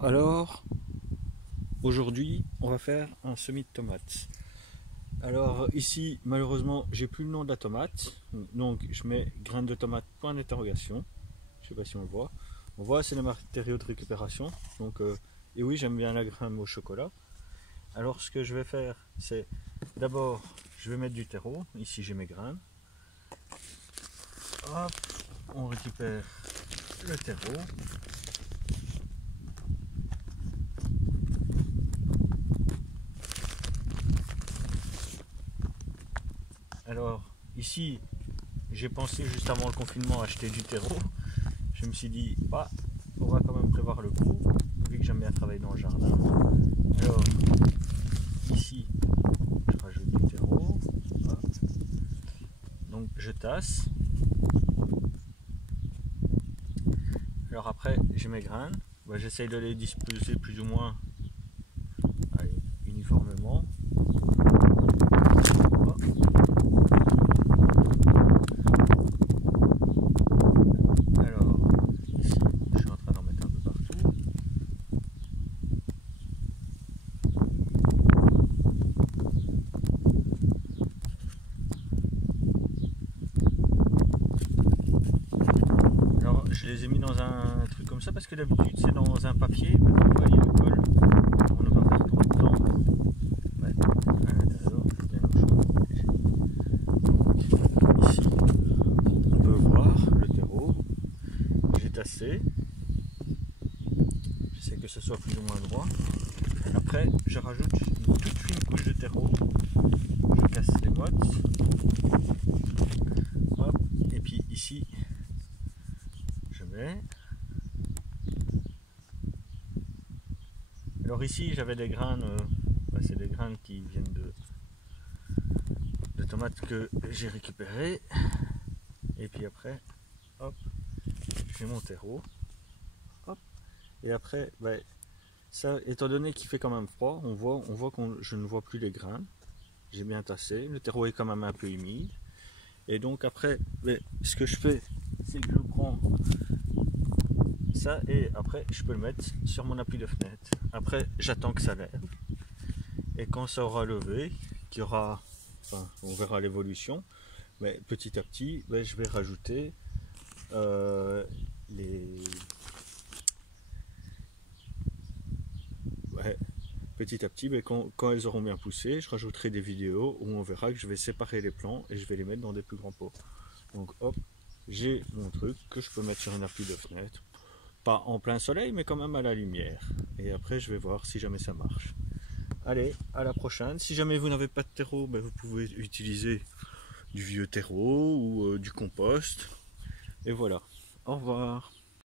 Alors, aujourd'hui, on va faire un semis de tomates. Alors ici, malheureusement, j'ai plus le nom de la tomate. Donc, je mets graines de tomate, point d'interrogation. Je sais pas si on le voit. On voit, c'est les matériaux de récupération. Donc, et oui, j'aime bien la graine au chocolat. Alors, ce que je vais faire, c'est d'abord, je vais mettre du terreau. Ici, j'ai mes graines. Hop, on récupère le terreau. Alors ici, j'ai pensé juste avant le confinement à acheter du terreau. Je me suis dit, bah, on va quand même prévoir le coup, vu que j'aime bien travailler dans le jardin. Alors ici, je rajoute du terreau. Hop. Donc je tasse. Alors après, j'ai mes graines. Bah, j'essaye de les disposer plus ou moins uniformément. Je les ai mis dans un truc comme ça parce que d'habitude c'est dans un papier, mais parfois il y a le colle, on ne va pas perdre trop de temps. Ouais, à l'intérieur, c'est bien au chaud. Ici, on peut voir le terreau. J'ai tassé. J'essaie que ce soit plus ou moins droit. Après, je rajoute une toute fine couche de terreau. Je casse les mottes. Hop. Et puis ici, je mets. Alors ici j'avais des graines, c'est des graines qui viennent de tomates que j'ai récupérées. Et puis après, hop, j'ai mon terreau. Hop. Et après, ça, étant donné qu'il fait quand même froid, on voit que je ne vois plus les graines. J'ai bien tassé, le terreau est quand même un peu humide. Et donc après, ce que je fais, c'est que je prends ça et après je peux le mettre sur mon appui de fenêtre. Après j'attends que ça lève et quand ça aura levé, qu'il y aura, enfin, on verra l'évolution, mais petit à petit je vais rajouter petit à petit, quand elles auront bien poussé, je rajouterai des vidéos où on verra que je vais séparer les plants et je vais les mettre dans des plus grands pots. Donc hop, j'ai mon truc que je peux mettre sur un appui de fenêtre. Pas en plein soleil, mais quand même à la lumière. Et après, je vais voir si jamais ça marche. Allez, à la prochaine. Si jamais vous n'avez pas de terreau, vous pouvez utiliser du vieux terreau ou du compost. Et voilà. Au revoir.